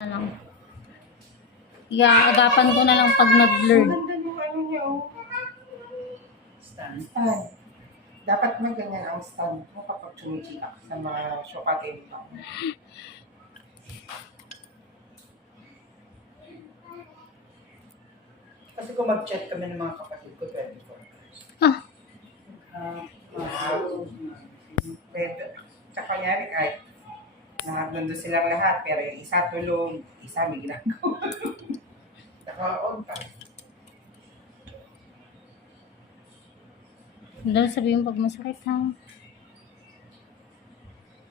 na lang. Iaagapan ko na lang pag nag-blur. Ang ganda yung ano niya, oh. Stand. Stand. Dapat may ganyan ang stand mo kapag chumichika ka sa mga shokage mo. Kasi kung mag-chat kami ng mga kapatid ko, 24 hours. Ah, Ah, Wow. Pwede. Tsaka kunyari kahit na nandun silang lahat, pero yung isa tulog, isa may ginagawa. Tsaka on time. dahil sabihin pag masakit ha.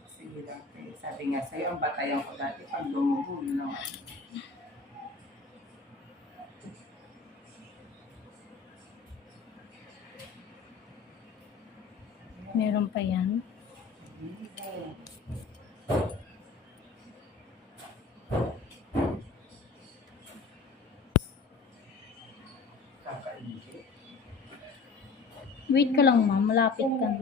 Sige lang. eh, Sabi nga sa'yo, ang batayan ko dati pag ang ano. Meron pa yan. Wait ka lang ma'am, malapit ka. na.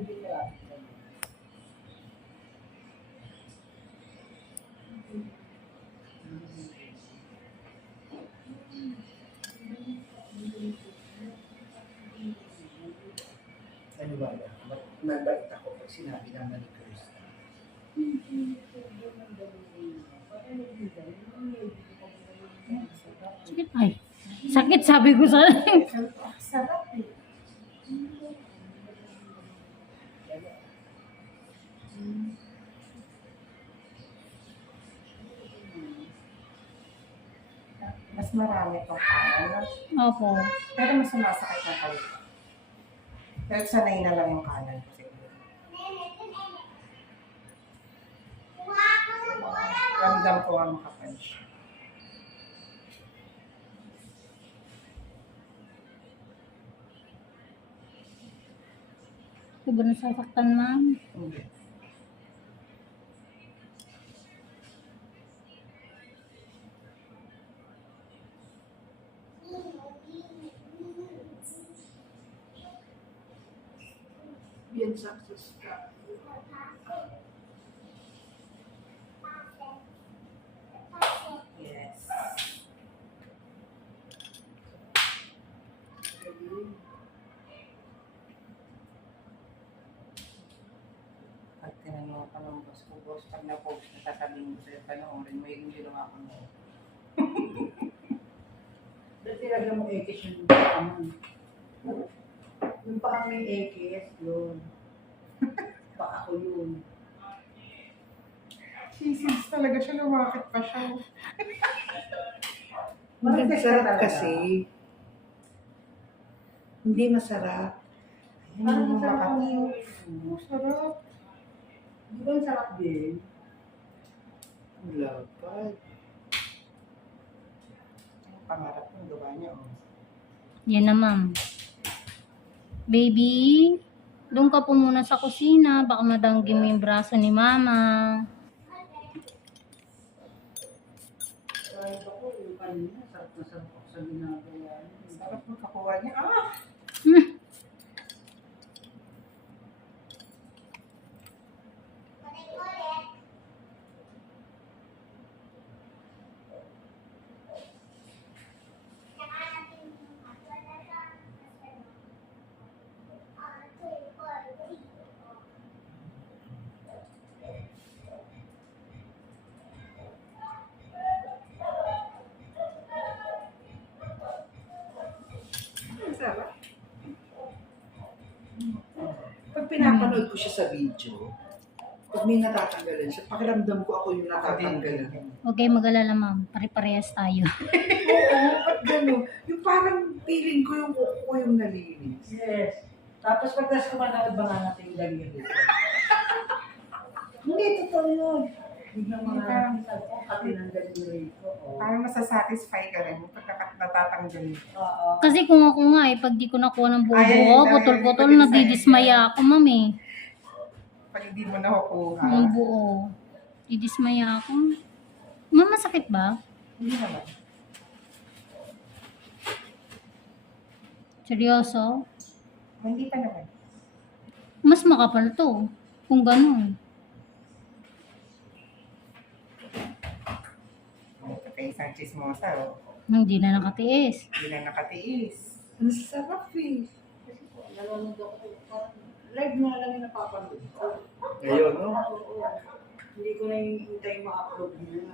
Naniwala. Mabait ako pag sinabi ng manicurist. Sakit. Ay, sakit sabi ko sa Mas marami pang kanan. Opo. Pero mas sumasakit ng kaliwa. Pero sanay na lang yung kanan ko siguro. Ramdam ko ang makapunch. Di ba nasasaktan ma'am? Hindi. Yan success ka. Yes. Pag tinanong ka ng boss ko, boss, pag na-post na sasabihin ko sa'yo, panoorin mo yung ginawa ko mo. Dati talaga mo ekis yung mo. Yung paa may ekis, yun. Paa ko yun. Jesus, talaga siya, lumakit pa siya. Hindi Bakit masarap kasi. Hindi masarap. Parang masarap ang yun. Oh, sarap. Di ba ang sarap din? Ang lapad. Ang pangarap ko, gawa niya, oh. Yan na ma'am. Baby, doon ka po muna sa kusina. Baka madanggi mo yung braso ni mama. Kahit ako, yung kanina, sarap na sarap ako sa ginagawa. Sarap mo kakuha niya. Ah! Hmm. Ang sarap. Pag pinapanood ko siya sa video, pag may natatanggalan siya, pakiramdam ko ako yung natatanggalan. Huwag kayo mag-alala ma'am. Pare-parehas tayo. Oo, ba't gano'n? Yung parang feeling ko yung kuko ko yung nalinis. Yes. Tapos pag tas kumanood ba nga natin yung dami dito? Hindi, totoo yun. Biglang mga sabi ko, katinanggal yung rito. Oh. Parang masasatisfy ka rin pag nakat- natatanggal mo. Oo. Kasi kung ako nga eh, pag di ko nakuha ng buo Ay, dahil putol-putol, pag- nadidismaya ako ma'am eh. Pag hindi mo nakukuha. Yung buo. Didismaya ako. Ma'am, masakit ba? Hindi naman. Seryoso? Hindi pa naman. Mas makapal to. Kung ganun. May isang chismosa, oh. Hindi na nakatiis. Hindi na nakatiis. Ang sarap eh. Nanonood ako. Live nga lang yung napapanood ko. Ngayon, no? Oo. Hindi ko na hintay ma-upload niya.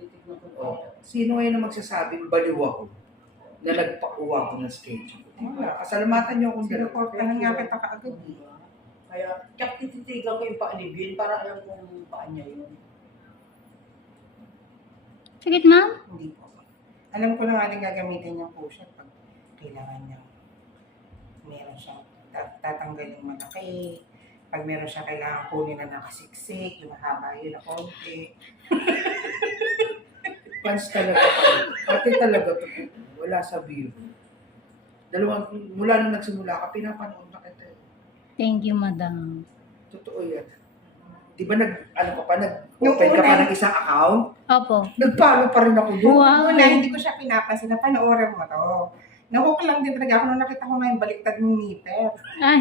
Titignan ko. Oh. Sino ngayon ang magsasabing baliw ako na nagpakuha ko ng schedule? Diba? Kasalamatan niyo akong dalawa. Sinuportahan nga kita kaagad, eh. Kaya, tsak tititigan ko yung paa ni Bill para alam kung paa niya yun. Sakit, ma'am? Hindi po. Alam ko na nga din gagamitin niya po siya pag kailangan niya. Meron siyang tat- tatanggal yung malaki. Pag meron siya kailangan kunin na nakasiksik, yung mahaba yun na konti. Fans talaga. Pati talaga to. Wala sa biro. Dalawang, mula nung nagsimula ka, pinapanood na kita. Thank you, madam. Totoo yan. Di ba nag, ano ka pa, nag-open ka pa ng isang account? Opo. Nag-follow pa rin ako doon. Wow. Una, hindi ko siya pinapansin na panoorin mo to. Nahook lang din talaga ako nung nakita ko nga yung baliktad ng meter. Ay,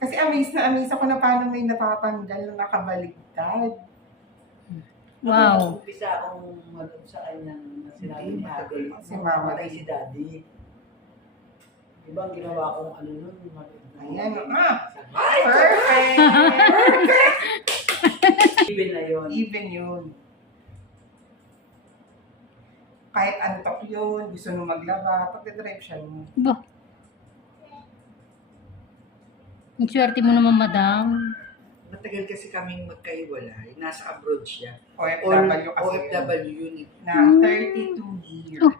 Kasi amazed na amazed ako na paano may natatanggal na nakabaliktad. wow. Umpisa akong manood sa kanya na sinabi ni. Ate, Si Mama. Si Daddy. Di ba ang ginawa kong ano nun? Ayan, ah, Ay, perfect! Even na yun. Even yun. Kahit antok yun, gusto nung maglaba, pagdadrive siya mo. Ba? Ang swerte mo naman, madam. Matagal kasi kaming magkaiwalay. Nasa abroad siya. OFW kasi yun. OFW yun. eh. Na 32 years. Oh.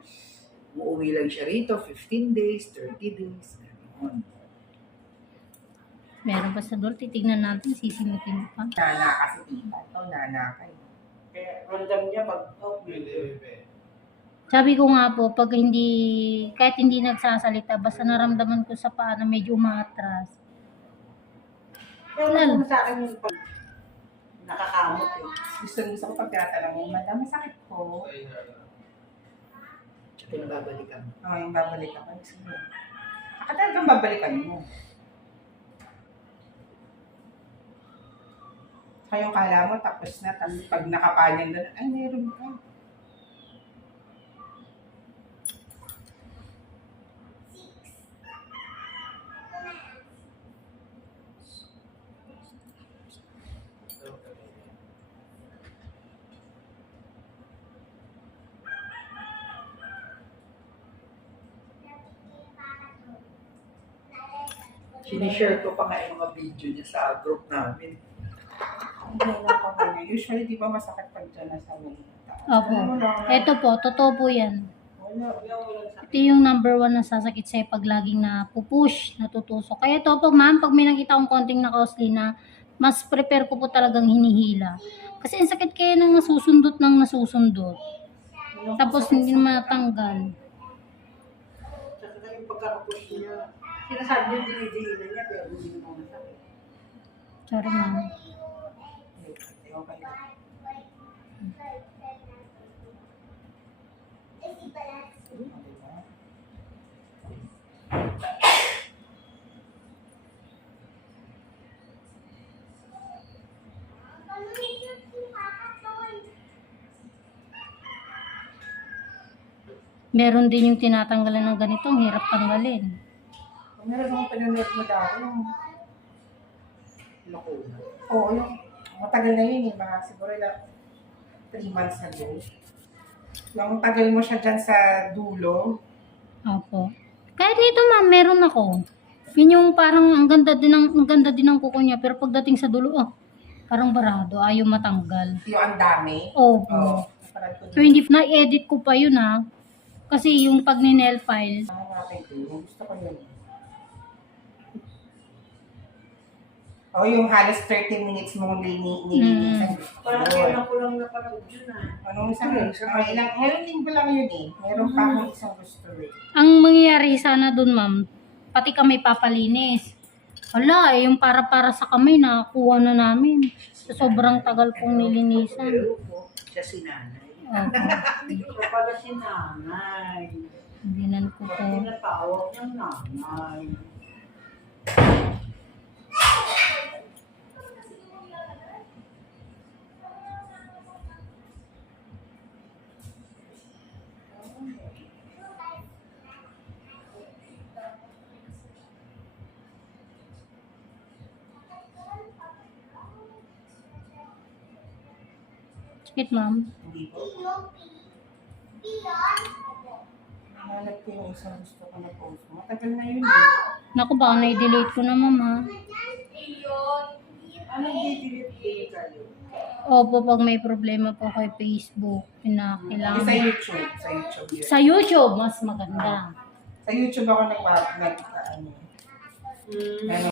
Uuwi lang siya rito, 15 days, 30 days. Ganon. Meron pa sa door. Titignan natin. Sisimutin mo pa. Nana kasi tita. Ito, nana kayo. Kaya random niya pag oh, Sabi ko nga po, pag hindi, kahit hindi nagsasalita, basta naramdaman ko sa paa na medyo umatras. Pero Lalo. kung sa akin yung pag nakakamot eh. Gusto gusto ko pag tinatanong mo, madam, masakit po. Tsaka yung babalikan. Oo, yung babalik ako. Sige. Baka talagang babalikan mo. Kaya yung kala mo, tapos na, tapos pag nakapanyan doon, ay, meron ka. Sinishare ko pa nga yung mga video niya sa group namin. Hindi lang ko kanya. Usually, di ba masakit pag dyan na sa may taas? Opo. Ano Ito po, totoo po yan. Ito yung number one na sasakit sa'yo pag laging napupush, natutusok. Kaya to po, ma'am, pag may nakita akong konting nakausli na, mas prepare ko po talagang hinihila. Kasi ang sakit kaya nang nasusundot ng nasusundot. Tapos hindi na matanggal. Saka yung pagkakapush niya, sinasabi niya dinidiinan niya pero hindi naman masakit. Sorry, ma'am. Okay lang. Meron din yung tinatanggalan ng ganito, ang hirap tanggalin. Kung meron akong pinunod mo dati, yung Naku. Oo, yung matagal na yun eh, mga siguro na 3 months ago. Yung tagal mo siya dyan sa dulo, Opo. Kahit nito ma'am, meron ako. Yun yung parang ang ganda din ng, ang ganda din ng kuko niya, pero pagdating sa dulo, oh, parang barado, ayaw matanggal. yung ang dami. Opo. Ko So, hindi, na-edit ko pa yun ha. Kasi yung pag nail file, yun. Gusto ko yun. Oh, yung halos 30 minutes mong lini, nilinisan. Ko Parang yun. kailan ko lang napanood yun ah. Anong isang, mga ilang, ngayon linggo lang yun eh. Meron pa akong isang gusto eh. ang mangyayari sana dun ma'am, pati kami papalinis. Wala eh, yung para-para sa kamay nakakuha na namin. So, sobrang tagal pong nilinisan. Siya si nanay. Opo. Ito pala si nanay. Dinan ko po. Tinatawag niyang nanay. Wait, ma'am. Hanap ko yung isang gusto ko na post mo. Matagal na yun eh. Naku, baka na-delete ko na, ma'am, ha? Ano i-delete din kayo? Opo, pag may problema po kay Facebook, na Yung sa kailangan. YouTube. Sa YouTube yun. Sa YouTube, mas maganda. Sa YouTube ako nag nag ano. Ano,